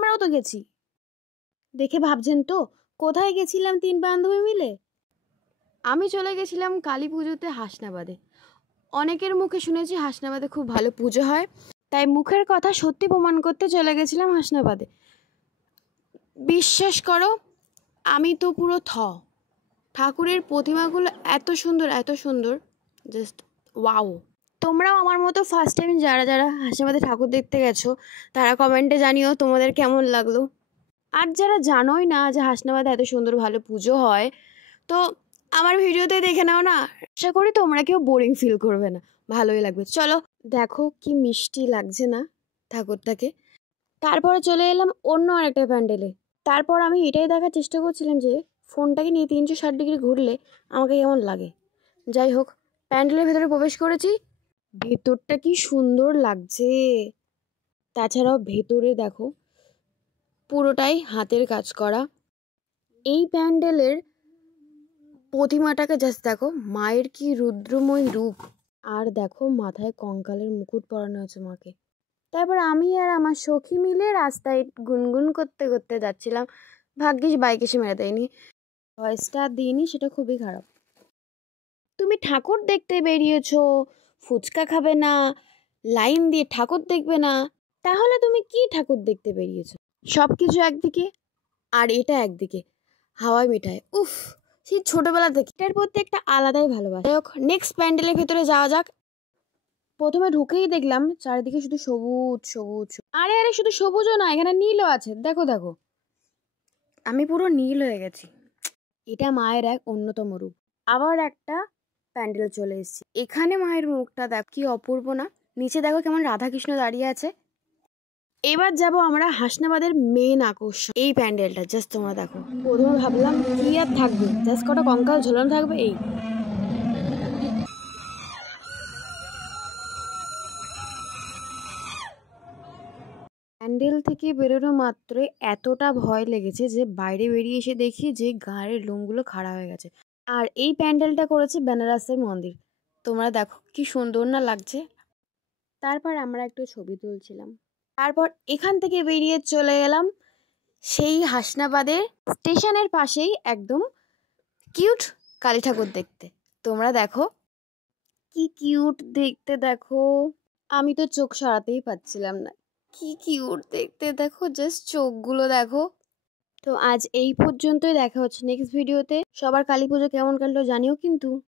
আমরাও তো গেছি। দেখে ভাবছেন তো কোথায় গেছিলাম 3 বান্ধবী মিলে? আমি চলে গেছিলাম কালী পুজোতে হাসনাবাদে। অনেকের মুখে শুনেছি হাসনাবাদে খুব ভালো পুজো হয়, তাই মুখের কথা সত্যি প্রমাণ করতে চলে গেছিলাম হাসনাবাদে। বিশ্বাস করো, আমি তো পুরো ঠাকুরের প্রতিমাগুলো এত সুন্দর, জাস্ট ওয়াও। তোমরাও আমার মতো ফার্স্ট টাইম যারা যারা হাসনাবাদে ঠাকুর দেখতে গেছো তারা কমেন্টে জানিও তোমাদের কেমন লাগলো। আর যারা জানোই না যে হাসনাবাদে এত সুন্দর ভালো পুজো হয়, তো আমার ভিডিওতে দেখে নাও না। আশা করি তোমরা কেউ বোরিং ফিল করবে না, ভালোই লাগবে। চলো দেখো কি মিষ্টি লাগছে না ঠাকুরটাকে। তারপরে চলে এলাম অন্য আরেকটা প্যান্ডেলে। তারপর আমি এটাই দেখার চেষ্টা করছিলাম যে ফোনটাকে নিয়ে 360 ডিগ্রি ঘুরলে আমাকে কেমন লাগে। যাই হোক, প্যান্ডেলের ভেতরে প্রবেশ করেছি। ভেতরটা কি সুন্দর লাগছে। তাছাড়াও ভেতরে দেখো পুরোটাই হাতের কাজ করা। এই প্যান্ডেলের প্রতিমাটাকে জাস্ট দেখো, মায়ের কি রুদ্রময় রূপ। আর দেখো মাথায় কঙ্কালের মুকুট পরানো হয়েছে মাকে। তারপর আমি আর আমার সখী মিলে রাস্তায় গুনগুন করতে করতে যাচ্ছিলাম। ভাগ্যিস বাইক এসে মেরে দেয়নি, ভয়েসটা দিইনি, সেটা খুবই খারাপ। তুমি ঠাকুর দেখতে বেরিয়েছো, ফুচকা খাবে না, লাইন দিয়ে ঠাকুর দেখবে না, তাহলে তুমি কি ঠাকুর দেখতে বেরিয়েছো? সব কিছু একদিকে আর এটা একদিকে, হাওয়ায় মিঠায়। উফ, সেই ছোটবেলা থেকে এটার প্রতি একটা আলাদাই ভালোবাসা। যাই হোক, নেক্সট প্যান্ডেলের ভেতরে যাওয়া যাক। প্রথমে ঢুকেই দেখলাম চারিদিকে শুধু সবুজ। আরে শুধু সবুজও না, এখানে নীলও আছে। দেখো দেখো, আমি পুরো নীল হয়ে গেছি। এটা মায়ের এক অন্যতম রূপ। আবার একটা প্যান্ডেল চলে এসেছি। এখানে মায়ের মুখটা দেখ কি অপূর্ব না। নিচে দেখো কেমন রাধাকৃষ্ণ দাঁড়িয়ে আছে। এবার যাব আমরা হাসনাবাদের মেন আকর্ষণ, এই প্যান্ডেলটা। জাস্ট তোমরা দেখো, প্রথমে ভাবলাম কি আর থাকবে, জাস্ট কটা কঙ্কাল ঝোলানো থাকবে। এই প্যান্ডেল থেকে বেরোনো মাত্রই এতটা ভয় লেগেছে যে বাইরে বেরিয়ে এসে দেখি যে গায়ের লোমগুলো খাড়া হয়ে গেছে। আর এই প্যান্ডেলটা করেছে বেনারসের মন্দির। তোমরা দেখো কি সুন্দর না লাগছে। তারপর আমরা একটু ছবি তুলছিলাম। তারপর এখান থেকে বেরিয়ে চলে গেলাম সেই হাসনাবাদের স্টেশনের পাশেই একদম কিউট কালী ঠাকুর দেখতে। তোমরা দেখো কি কিউট দেখতে, দেখো আমি তো চোখ সরাতেই পাচ্ছিলাম না, কি কিউট দেখতে। দেখো জাস্ট চোখগুলো দেখো। তো আজ এই পর্যন্তই, দেখা হচ্ছে নেক্সট ভিডিওতে। সবার কালী পুজো কেমন কাটলো জানিও কিন্তু।